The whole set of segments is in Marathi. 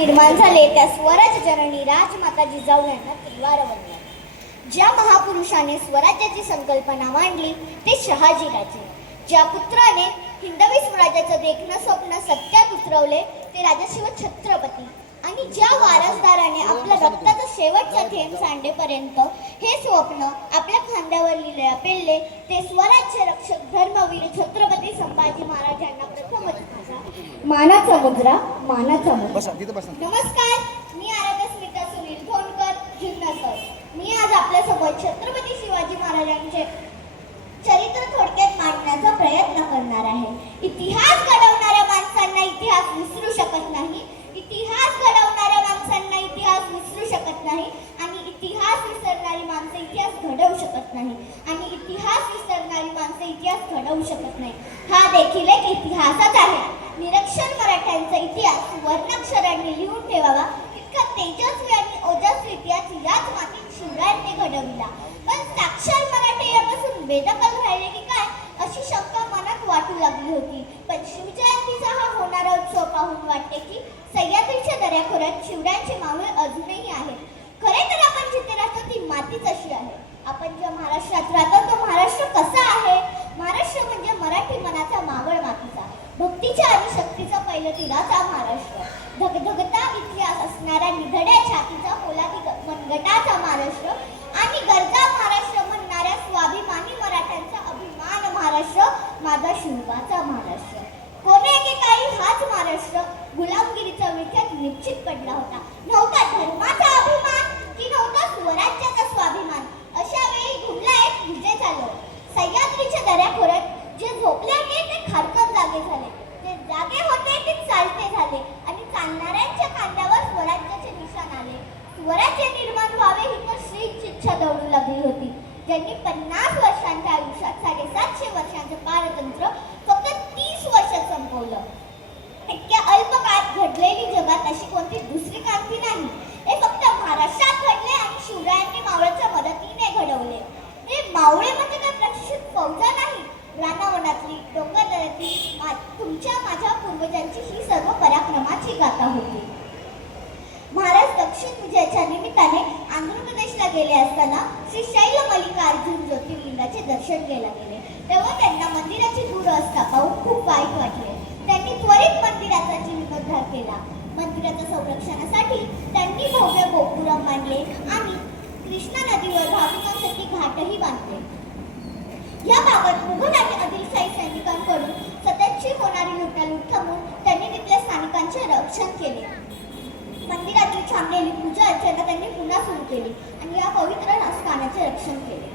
निर्माण झाले त्या स्वराज्य जननी राजमाता जिजाऊ यांना त्रिवार वंदन. ज्या महापुरुषाने स्वराज्याची संकल्पना मांडली ते शहाजीराजे. ज्या पुत्राने हिंदवी स्वराज्याचं देखणं स्वप्न सत्यात उतरवले ते राजा शिवछत्रपती. आणि ज्या वारसदाराने आपल्या रक्ताचा शेवटचा थेंब सांडेपर्यंत हे स्वप्न आपल्या खांद्यावर लिहिल्या पेलले ते स्वराज्य रक्षक धर्मवीर छत्रपती संभाजी महाराजांना प्रथमच मानाचा मुद्रा. नमस्कार, मी आराध्या सुनील फोनकर जिज्ञासर. मी आज आपल्यासोबत छत्रपती शिवाजी महाराजांचे चरित्र थोडक्यात मांडण्याचा प्रयत्न करणार आहे. इतिहास घडवणाऱ्या माणसांना इतिहास विसरू शकत नाही. इतिहास घडवणाऱ्या माणसांना इतिहास विसरू शकत नाही आणि इतिहास विसरणारी माणसं इतिहास घडवू शकत नाही आणि इतिहास विसरणारी माणसं इतिहास घडवू शकत नाही. हा देखील एक इतिहासच आहे. निरक्षर मराठ्यांचा इतिहास वर्णाक्षरांनी लिहून ठेवावा इतका तेजस्वी आणि ओजस्वी इतिहास याच मातीत शिवरायांनी घडविला. पण साक्षर मराठे यापासून बेदखल राहिले की काय अशी शंका मनात वाटू लागली होती. पण शिवजयंतीचा हा होणारा उत्सव पाहून वाटते की सह्याद्रीच्या दऱ्याखोऱ्यात शिवरायांचे मावळे अजूनही आहेत. खरे तर आपण जिथे राहतो ती मातीच अशी आहे. आपण ज्या महाराष्ट्रात राहतो तो महाराष्ट्र कसा आहे? महाराष्ट्र म्हणजे मराठी मनाचा मावळ मातीचा, भक्तीचा आणि शक्तीचा पैलतीराचा महाराष्ट्र, धगधगता इतिहास असणारा निधड्या छातीचा पोलादी मनगटाचा महाराष्ट्र आणि गरजा महाराष्ट्र म्हणणाऱ्या स्वाभिमानी मराठ्यांचा अभिमान महाराष्ट्र, माझा शिवबाचा महाराष्ट्र. कोणी एकेकाळी हाच महाराष्ट्र गुलामगिरीच्या विळख्यात निश्चित पडला होता. नव्हता धर्माचा अभिमान की नव्हता स्वराज्याचा स्वाभिमान. अशा वेळी घुमला एक विजय झालो. सह्याद्रीच्या दऱ्याखोऱ्यात जे झोपले होते ते खारकन जागे झाले, जे जागे होते ते चालते झाले आणि चालणाऱ्यांच्या खांद्यावर स्वराज्याचे निशाण आले. स्वराज्य निर्माण व्हावे ही तर श्रींची इच्छा दौडू लागली होती. ज्यांनी 50 वर्षांच्या आयुष्यात 750 वर्षांचं पारतंत्र्य फक्त 30 वर्षात संपवलं. इतक्या अल्प काळात घडलेली जगात अशी कोणती दुसरी क्रांती नाही. हे फक्त महाराष्ट्रात घडले आणि शिवरायांनी मावळ्याच्या मदतीने घडवले. हे मावळे म्हणजे काय प्रशिक्षित फौजा नाही. रानावनातली डोंगरदऱ्यातली तुमच्या माझ्या पूर्वजांची ही सर्व पराक्रमाची गाथा होती. महाराज दक्षिण विजयाच्या निमित्ताने आंध्र प्रदेशला गेले असताना श्री शैल मल्लिकार्जुन ज्योतिर्लिंगाचे दर्शन घ्यायला गेले. तेव्हा त्यांना मंदिराची दुरवस्था पाहून खूप वाईट वाटले. त्यांनी त्वरित मंदिराचा जीर्णोद्धार केला. मंदिराच्या संरक्षणासाठी त्यांनी भव्य गोपुरम बांधले आणि कृष्णा नदीवर भाविकांसाठी घाटही बांधले. या भागात मुघल आणि आदिलशाही सैनिकांकडून सततची होणारी लुटालूट थांबवून त्यांनी तिथल्या स्थानिकांचे रक्षण केले. मंदिराची थांबलेली पूजा अर्चना त्यांनी पुन्हा सुरू केली आणि या पवित्र स्थानाचे रक्षण केले.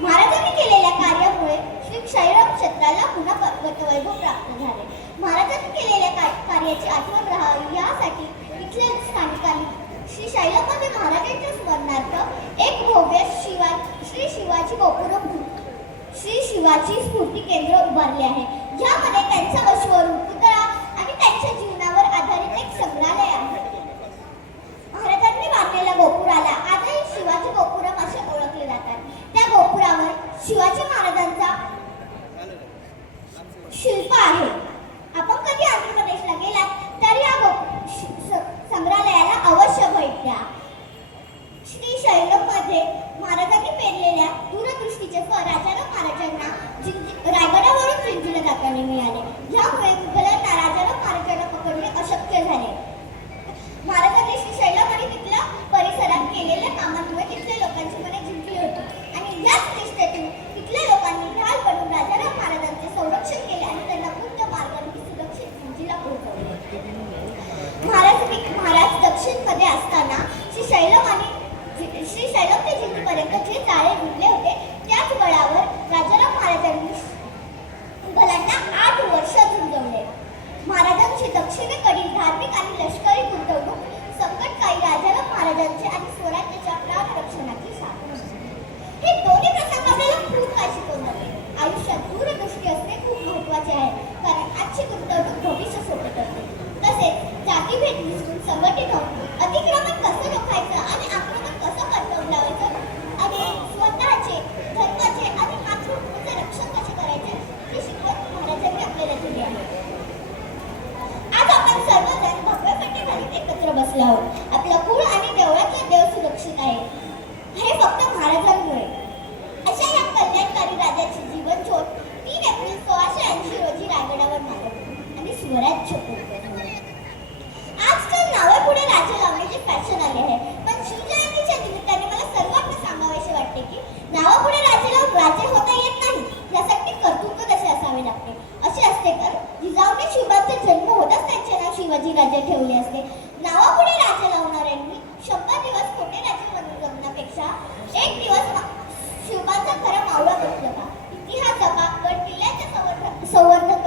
महाराजांनी केलेल्या कार्यामुळे श्री क्षैरम क्षेत्राला पुन्हा गतवैभव प्राप्त झाले. महाराजांनी केलेल्या कार्याची आठवण राहावी यासाठी इथल्या स्थानिकांनी श्री शैलमध्ये महाराजांच्या स्मरणार्थ एक भव्य श्री शिवाजी गोपुरम श्री शिवाजी स्फूर्ती केंद्र उभारले आहे. यामध्ये त्यांचा अश्वरूढ पुतळा आणि त्यांच्या जीवनावर आधारित एक संग्रहालय आहे. महाराजांनी बांधलेल्या गोपुराला आजही शिवाजी गोपुरम असे ओळखले जातात. त्या गोपुरावर शिवाजी महाराजांचा शिल्प आहे. आपण कधी आंध्र प्रदेशला गेलात तर या संग्रहालयाला अवश्य भेट द्या. श्री शैलमध्ये महाराजांनी पेरलेल्या दूरदृष्टीचे फळ राजाराम महाराजांना रायगडावरून जिंजीला जाताना मिळाले. यामुळे मुघलांना राजाराम महाराजांना पकडणे अशक्य झाले. महाराजांनी श्री शैलम आणि तिथल्या परिसरात केलेल्या कामांमुळे तिथल्या लोकांची मने जिंकली होती आणि याच निष्ठेतून तिथल्या लोकांनी ढाल बनवून राजाराम महाराजांचे संरक्षण केले आणि त्यांना बुद्ध मार्गाने सुरक्षित जिंजीला पोहोचवले. महाराज दक्षिणमध्ये असताना श्री शैलम ते जिंजीपर्यंत जे जाळे विणले होते त्याच बळावर राजाराम महाराजांनी मुघलांना 8 वर्ष झुंजवले. महाराजांची दक्षिणेकडील धार्मिक आणि लष्करी गुंतवणूक संकटकाळी राजाराम महाराजांचे आणि स्वराज्याच्या प्राणरक्षणाची साधन होती. हे दोन्ही प्रसंग आपल्याला खूप काही शिकवतात. आयुष्यात दूरदृष्टी असणे खूप महत्त्वाचे आहे, कारण आजची गुंतवणूक भविष्य सोबत असते. तसेच जातीभेद विसरून संघटित होऊन अतिक्रमण कसं रोखायचं आणि आक्रमण कसं कंट्रोल लावायचं आणि स्वतःचे धर्माचे आणि मातृभूमीचे रक्षण कसे करायचे ही शिकवण महाराजांनी आपल्याला दिली आहे. आज आपण सर्वजण भगव्या पेटीखाली एकत्र बसलो आहोत. आपलं कुळ आणि देवळातला देव सुरक्षित आहे, हे फक्त महाराजांमुळे. अशा या कल्याणकारी राजाची जीवन ज्योत 3 एप्रिल 1680 रोजी रायगडावर मालवली आणि स्वराज्य पूर्ण झाले. आजकाल नावापुढे राजे लावण्याची फॅशन आली आहे, पण शिवजयंतीच्या निमित्ताने मला सर्वांना सांगावेसे वाटते की नावापुढे राजे लावून राजे होता येत नाही. यासाठी कर्तृत्व कसे असावे लागते. असे असते तर जिजाऊने शिवबाचा जन्म होताच त्यांचे नाव शिवाजी राजे ठेवले असते. नावापुढे राजे लावणाऱ्यांनी 100 दिवस खोटे राजे म्हणून जगण्यापेक्षा एक दिवस शिवबाचा खरा मावळा बसला. इतिहास जपा, गड किल्ल्याचे संवर्धन